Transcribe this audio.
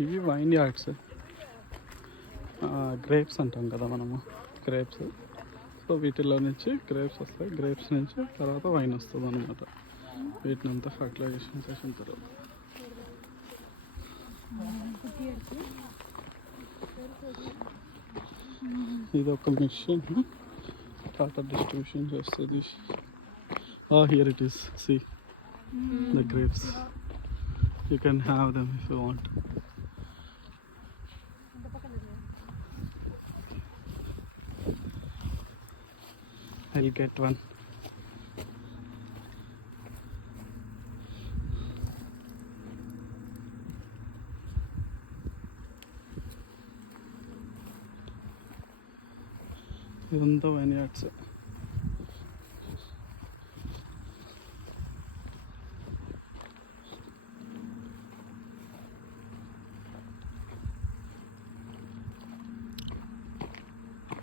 ఇవి wine yards, grapes అంటాం కదా మనము, గ్రేప్స్. సో వీటిలో నుంచి గ్రేప్స్ వస్తాయి, గ్రేప్స్ నుంచి తర్వాత వైన్ వస్తుంది అనమాట. వీటిని అంతా ఫర్టిలైజేషన్ చేసిన తర్వాత ఇది ఒక మిషన్ టాటా డిస్ట్రిబ్యూషన్ చేస్తుంది. Here it is, see the grapes. You can have them if you want. I'll get one. ఇదంతా వైన్ యార్డ్స్.